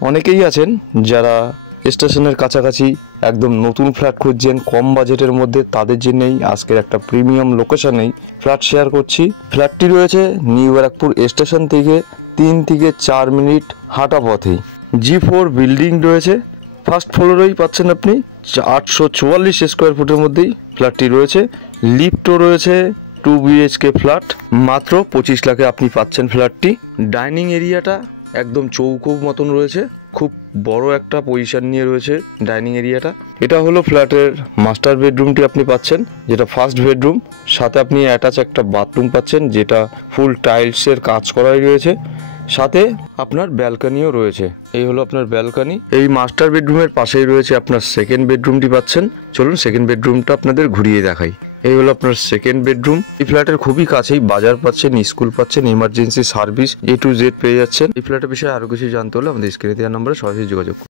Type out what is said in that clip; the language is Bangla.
অনেকেই আছেন যারা স্টেশনের কাছাকাছি একদম নতুন ফ্ল্যাট খুঁজছেন কম বাজেটের মধ্যে, তাদের জন্যই আজকের একটা প্রিমিয়াম লোকেশনেই ফ্ল্যাট শেয়ার করছি। ফ্ল্যাটটি রয়েছে নিউ ব্যারাকপুর স্টেশন থেকে 3 থেকে 4 মিনিট হাঁটা পথেই। G4 বিল্ডিং রয়েছে, ফার্স্ট ফ্লোরেই পাচ্ছেন আপনি 844 স্কোয়ার ফুটের মধ্যেই ফ্ল্যাটটি রয়েছে। লিফটও রয়েছে, 2 BHK ফ্ল্যাট, মাত্র 25 লাখে আপনি পাচ্ছেন ফ্ল্যাটটি। ডাইনিং এরিয়াটা একদম চৌকো মতন রয়েছে, খুব বড় একটা পজিশন নিয়ে রয়েছে ডাইনিং এরিয়াটা। এটা হলো ফ্ল্যাটের মাস্টার বেডরুমটি আপনি পাচ্ছেন, যেটা ফার্স্ট বেডরুম। সাথে আপনি অ্যাটাচ একটা বাথরুম পাচ্ছেন, যেটা ফুল টাইলসের কাজ করাই রয়েছে। সাথে আপনার ব্যালকনিও রয়েছে। এই হলো আপনার ব্যালকনি। এই মাস্টার বেডরুমের পাশেই রয়েছে আপনার সেকেন্ড বেডরুমটি পাচ্ছেন। চলুন সেকেন্ড বেডরুমটা আপনাদের ঘুরিয়ে দেখাই। এই হলো আপনার সেকেন্ড বেডরুম। এই ফ্ল্যাটের খুবই কাছেই বাজার পাচ্ছেন, স্কুল পাচ্ছেন, emergency service A to Z পেয়ে যাচ্ছেন। এই ফ্ল্যাটের বিষয়ে আরো কিছু জানতে হলে আমাদের স্ক্রিনে দেওয়া নম্বরে সরাসরি যোগাযোগ করুন।